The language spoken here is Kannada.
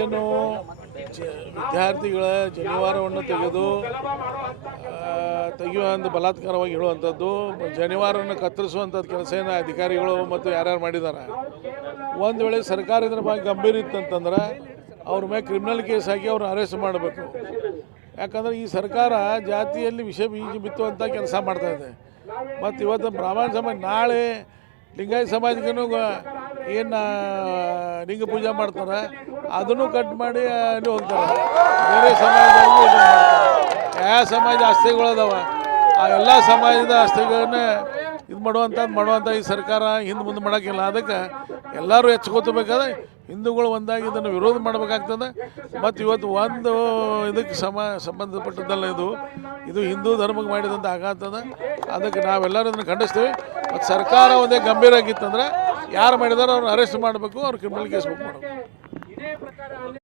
ಏನು ವಿದ್ಯಾರ್ಥಿಗಳ ಜನಿವಾರವನ್ನು ತೆಗೆದು ತೆಗೆಯುವ ಒಂದು ಬಲಾತ್ಕಾರವಾಗಿ ಹೇಳುವಂಥದ್ದು, ಜನಿವಾರವನ್ನು ಕತ್ತರಿಸುವಂಥದ್ದು ಕೆಲಸ ಏನು ಅಧಿಕಾರಿಗಳು ಮತ್ತು ಯಾರ್ಯಾರು ಮಾಡಿದ್ದಾರೆ. ಒಂದು ವೇಳೆ ಸರ್ಕಾರ ಇದ್ರ ಬಗ್ಗೆ ಗಂಭೀರ ಇತ್ತಂತಂದ್ರೆ ಅವ್ರ ಮೇಲೆ ಕ್ರಿಮಿನಲ್ ಕೇಸ್ ಹಾಕಿ ಅವ್ರನ್ನ ಅರೆಸ್ಟ್ ಮಾಡಬೇಕು. ಯಾಕಂದ್ರೆ ಈ ಸರ್ಕಾರ ಜಾತಿಯಲ್ಲಿ ವಿಷ ಬೀಜ ಬಿತ್ತುವಂಥ ಕೆಲಸ ಮಾಡ್ತಾ ಇದೆ. ಮತ್ತು ಇವತ್ತು ಬ್ರಾಹ್ಮಣ ಸಮಾಜ ನಾಳೆ ಲಿಂಗಾಯತ ಸಮಾಜಕ್ಕೂ ಏನು ಲಿಂಗ ಪೂಜೆ ಮಾಡ್ತಾರೆ, ಅದನ್ನು ಕಟ್ ಮಾಡಿ ಅಲ್ಲಿ ಹೋಗ್ತಾರೆ. ಬೇರೆ ಸಮಾಜದಲ್ಲಿ ಯಾವ ಸಮಾಜ ಆಸ್ತಿಗಳದಾವ ಆ ಎಲ್ಲ ಸಮಾಜದ ಆಸ್ತಿಗಳನ್ನ ಇದು ಮಾಡುವಂಥದ್ದು ಮಾಡುವಂಥ ಈ ಸರ್ಕಾರ ಹಿಂದೆ ಮುಂದೆ ಮಾಡೋಕ್ಕಿಲ್ಲ. ಅದಕ್ಕೆ ಎಲ್ಲರೂ ಹೆಚ್ಕೋತಬೇಕಾದ್ರೆ ಹಿಂದೂಗಳು ಒಂದಾಗಿ ಇದನ್ನು ವಿರೋಧ ಮಾಡಬೇಕಾಗ್ತದೆ. ಮತ್ತು ಇವತ್ತು ಒಂದು ಇದಕ್ಕೆ ಸಮ, ಸಂಬಂಧಪಟ್ಟದ್ದಲ್ಲ ಇದು. ಇದು ಹಿಂದೂ ಧರ್ಮಕ್ಕೆ ಮಾಡಿದಂಥ ಆಘಾತದ. ಅದಕ್ಕೆ ನಾವೆಲ್ಲರೂ ಇದನ್ನು ಖಂಡಿಸ್ತೀವಿ. ಮತ್ತು ಸರ್ಕಾರ ಒಂದೇ ಗಂಭೀರ ಆಗಿತ್ತಂದ್ರೆ ಯಾರು ಮಾಡಿದಾರೋ ಅವ್ರನ್ನ ಅರೆಸ್ಟ್ ಮಾಡಬೇಕು ಅವ್ರು ಕ್ರಿಮಿನಲ್ ಕೇಸ್ ಬುಕ್ ಮಾಡಬೇಕು